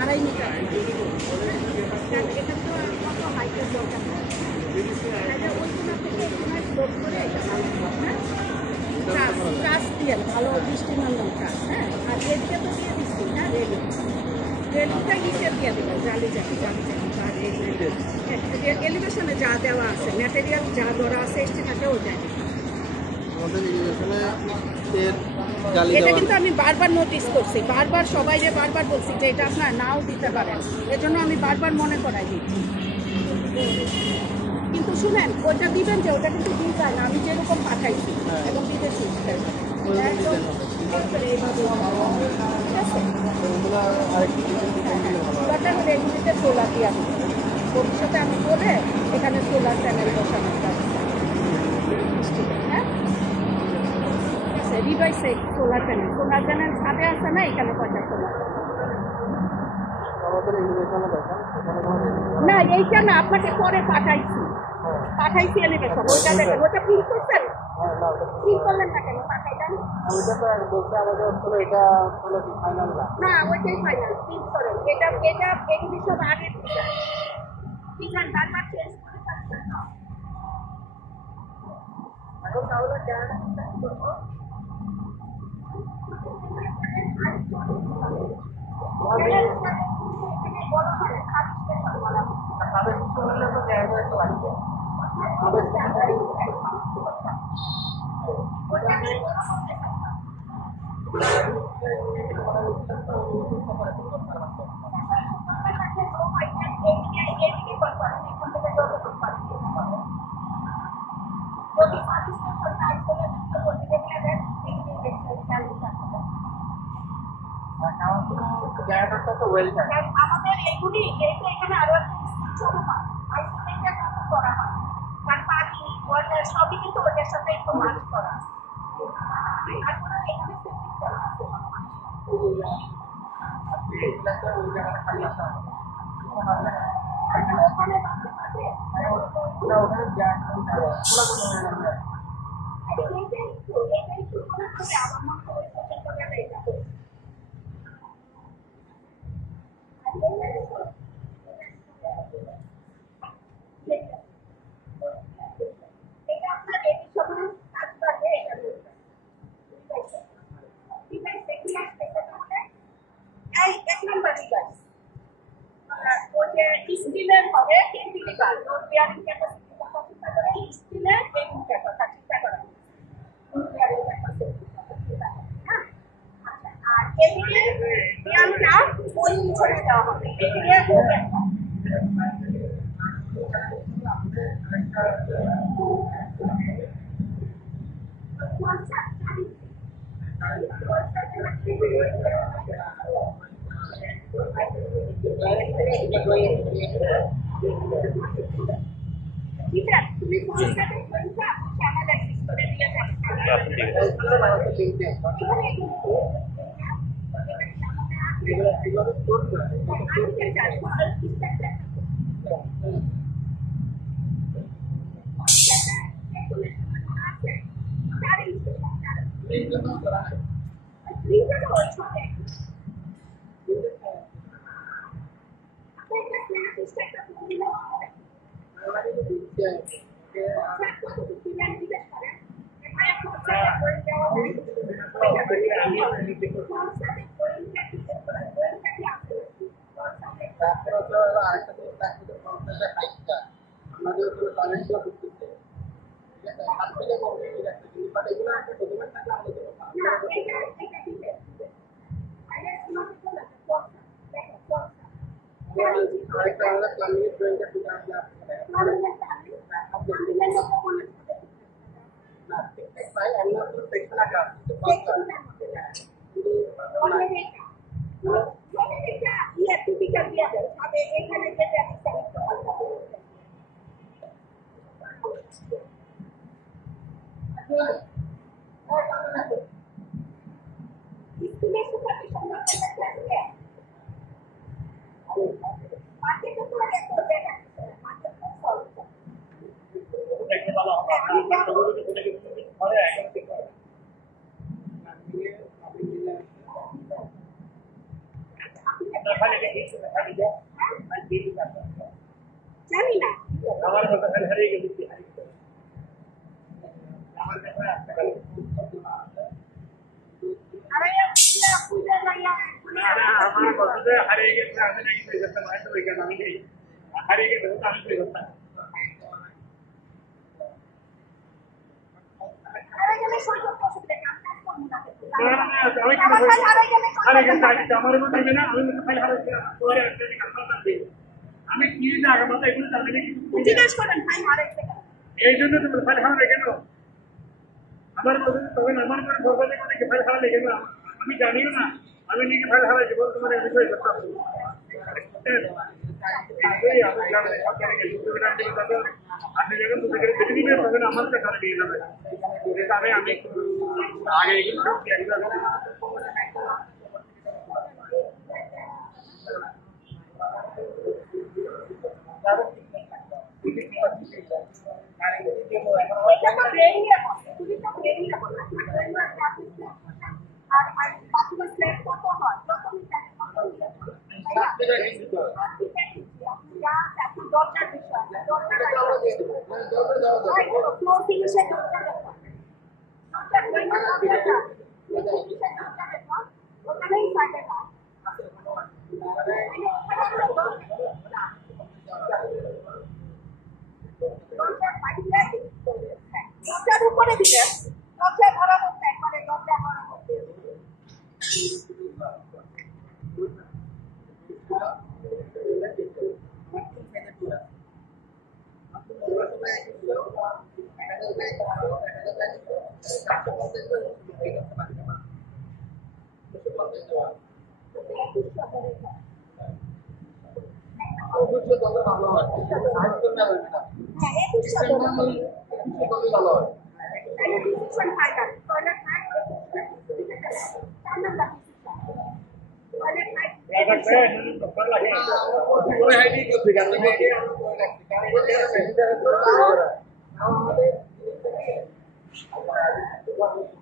আড়াই মিটার এটা তো কত হাইটের দরকার ওইখানে থেকে এখানে লোড করে কাজ দিয়ে ভালো দৃষ্টিনন্দন কাজ, হ্যাঁ। আর রেলটা তো দিয়ে দিচ্ছি, হ্যাঁ, রেলটা নিচে দিয়ে দেবো জালি এলিভেশনে যা দেওয়া আছে ম্যাটেরিয়াল যা ধরা আছে এস্টিমেটেও যায়। এটা কিন্তু আমি বারবার নোটিস করছি, বারবার সবাইকে বারবার বলছি যে এটা আপনার নাও দিতে পারেন, এজন্য আমি বারবার মনে করাই দিচ্ছি। কিন্তু শুনেন ওইটা দিবেন যে ওটা কিন্তু দিয়ে যায় না, আমি যেরকম পাঠাইছি এবং দিতেছি দরকার হলে এগুলিতে সোলার দিয়ে আমি ভবিষ্যতে আমি বলে এখানে সোলার প্যানেল বসানোর ব্যবস্থা, হ্যাঁ। রিভাইসে সোলার প্যানেল ছাদে আছে না, এখানে কয়টা সোলার না, এইটা না আপনাকে পরে পাঠাইছি এলিভেশন, ওইটা দেখেন, ওইটা প্রিন্ট করছেন, প্রিন্ট করলেন না কেন, পাঠাইলেন না, ওইটাই ফাইনাল, প্রিন্ট করেন। এটা এগুলি সব আগের ডিজাইন বারবার চেঞ্জ করে থাকছেন না এখন, তাহলে আমাদের এইগুলি যেহেতু এখানে আরো করা হয়, কারণ পানি ওয়াটার সবই কিন্তু ওটার সাথে একটু ম্যাচ করা। স্টিলের হবে ক্যান্টিলিভার, নোট বিয়ারিং ক্যাপাসিটি কথা চিন্তা করে স্টিলের বেগুন ক্যাপাসিটি চিন্তা করা নোট বিয়ারিং ক্যাপাসিটি, হ্যাঁ। আচ্ছা, আর এদিকে বিয়ারটা ওই করে দেওয়া হবে, এদিকে হবে তুমি কোন সাথে কোনটা চ্যানেল অ্যাক্সেস করে দিয়ে যাবে কথা খালি হারিয়ে গেছি আমার কাছে আসতে গেল আমার কথাতে হারিয়ে গেছে আমি নাকি তুই করতাম হয়তো ওই কেন আমি নেই হারিয়ে গেছে আমি তুই করতাম আমি কি আগে মাথা এগুলো জানি না এই জন্য তুমি ফাইল হারালে কেন আমার মধ্যে তখন আমার মনে বলবে যে ফাইল হারালে কেন আমি জানিও না আমি নাকি ফাইল হারাইছি বল তোমার বিষয় করতাম আপনি যখন তোদেরকে দেখে দিবে তখন আমার কাছে নিয়ে যাবে আমি আমি আগে এগুলো দরজার উপরে দিলে দরজা ভরা করতে একবারে দরজা ভরা করতে Gracias.